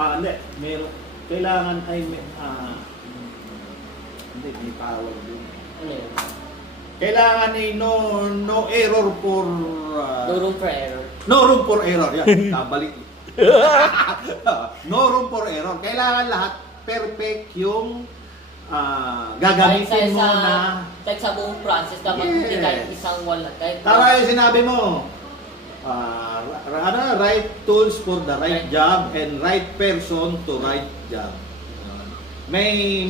Hindi. Meron. Kailangan ay may, hindi, may tawag din. Ano yun? Kailangan ay no error for... No room for error. No room for error. Yan, kabalik. No room for error. Kailangan lahat perfect yung gagamitin mo na... Kahit sa buong process, dapat hindi kahit isang wala. Tama yung sinabi mo. Right tools for the right job and right person to right job. May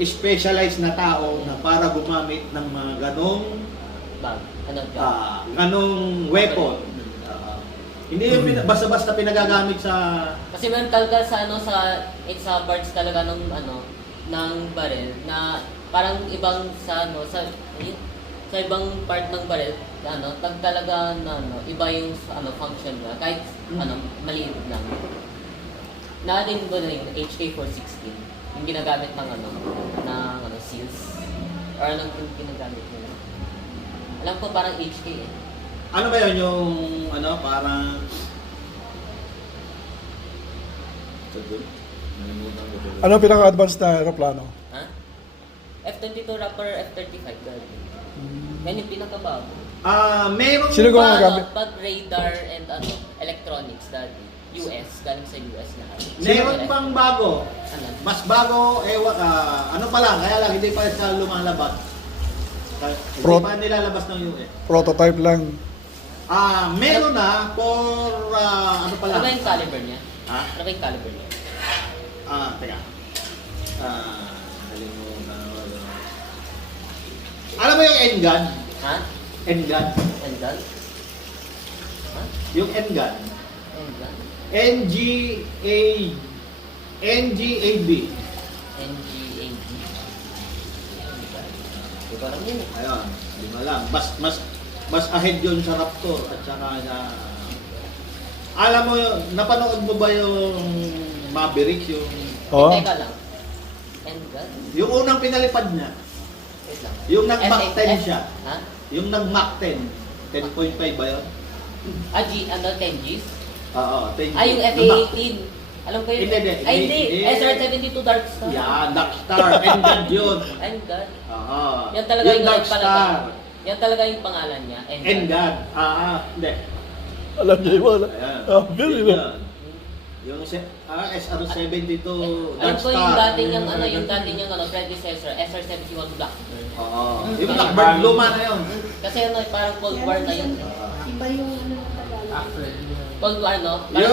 specialized na tao na para gumamit ng mga ganong ganong weapon. Hindi yung basta-basta pinagagamit sa... Kasi meron talaga sa parts talaga ng ng baril na parang ibang sa ibang part ng baril talaga iba yung function niya kahit maliit lang. Naalin ko na yung HK416 yung ginagamit ng SEALs or anong ginagamit nila. Alam ko parang HK eh. Ano ba yun yung parang... Ano ang pinaka-advanced na aeroplano? Ha? F-22 Raptor F-35 dati. Yan yung pinakabago. Meron Sino ba... gumagamit? Pag radar and electronics dati. US, galing sa US lahat. Meron pang bago. Ano? Mas bago, ano pa lang, kaya lang hindi pa sa lumalabas. Hindi pa nilalabas ng US. Prototype lang. Meron na for ano pa lang. Ano ba yung caliber niya? Ha? Ano ba yung caliber niya? Teka. Nalimutan ko. Alam mo yung N-gun? Ha? N-gun. N-gun? Ha? Yung N-gun. N-gun? NGAB. NGAB. Di ba lang yun eh? Ayun, di ba lang. Mas ahead yun sa Raptor at saka sa... Alam mo, napanood mo ba yung Maverick, yung... Oh. Teka lang. N-gun? Yung unang pinalipad niya, Wait lang. yung nag-Mach 10 siya. Ha? Yung nag-Mach 10, 10.5 ba yun? 10Gs? Oo, 10. Yung F-18. Alam ko yun. Hindi. Hindi. SR-72 Dark Star. Yan, Dark Star. N-gun yun. N-gun. Oo. Yan talaga yung yung Dark Star. Yan talaga yung pangalan niya. N-gun. Hindi. Alam niya yung wala. Ayan. Very Yun well. yun. Yung SR-72 Alam Dark ko Star. yung dating yung predecessor, SR-71 Blackbird. Oo. Yung Blackbird, luma na yun. Kasi parang Cold War na yun. Iba yung Tagalog. Cold War, no? Yung